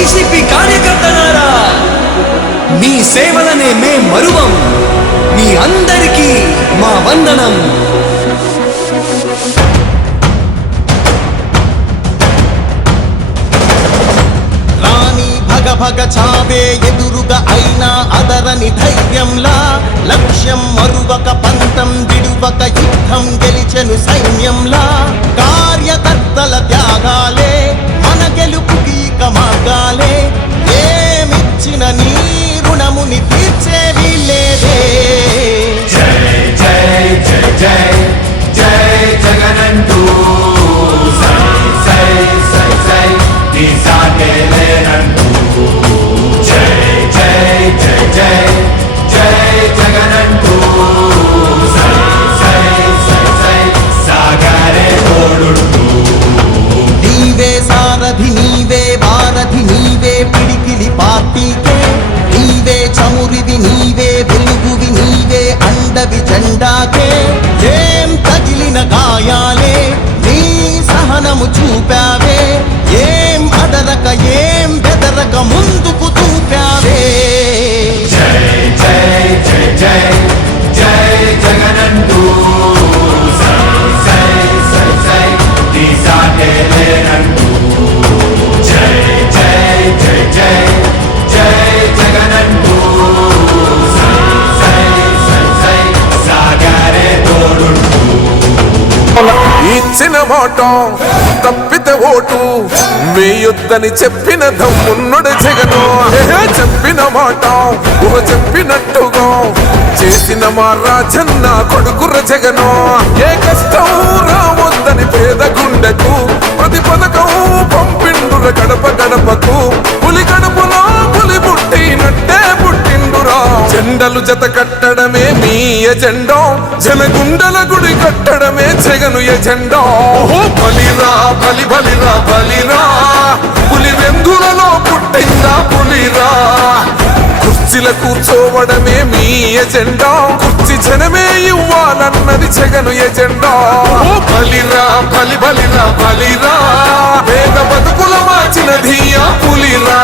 YCP కార్యకర్తలారా, మీ సేవలనే మే మరువం. మీ అందరికీ మా వందనం. భగ చావే ఎదురుగా అయినా అదరని ధైర్యంలా, లక్ష్యం మరువక పంతం విడువక యుద్ధం గెలిచెను సైన్యంలా. కార్యకర్తల త్యాగాలే మన గెలుపుకి ఇక మార్గాలే. ఏమిచ్చిన నీ రుణముని తీర్చేవి లేదే. జై జై జై జై జై జగనంటూ సై సై సై సై నీ సాటే లేనంటూ. జై జై జై జై జై జగనంటూ సై సై సై సై సాగరే తోడుంటూ. నీవే సారథి నీవే వారధి నీవే పిడికిలి పార్టీకే. నీవే చమురివి నీవే వెలుగువి నీవే అండవి జెండాకే. ఏం తగిలిన గాయాలే నీ సహనము చూపావే. ఏం అదరక ఏం బెదరక ముందుకు చూపావే. జై జై జై జై జై జగనంటూ సై సై సై సై నీ సాటే లేనంటూ. జై జై జై జై జై జగనంటూ సై సై సై సై సాగరే తోడుంటూ. ఇచ్చిన మాట తప్పితే ఓటు వేయొద్దని చెప్పిన దమ్మున్నడు జగను. చెప్పిన మాట ఊహ చెప్పినట్టుగా చేసిన మా రాజన్న కొడుకుర జగను. ఏ కష్టం రావద్దని పేద గుండెకు ప్రతి పథకం పంపిండుర గడప గడపకు. పులి గడపలో పులి పుట్టినట్టే పుట్టిండురా. జెండలు జత కట్టడమే మీ ఎజెండా, జనగుండల గుడి కట్టడమే జగను ఎజెండా. బలిరా బలి బలిరా బలిరా, పులి వెందులలో పుట్టిందా పులిరా. కుర్చీల కూర్చోవడమే మీ ఎజెండా, కుర్చీ జనమే ఇవ్వాలన్నది జగను ఎజెండా. బలిరా బలి బలిరా బలిరా, పేద బతుకుల మార్చినది ఆ పులిరా.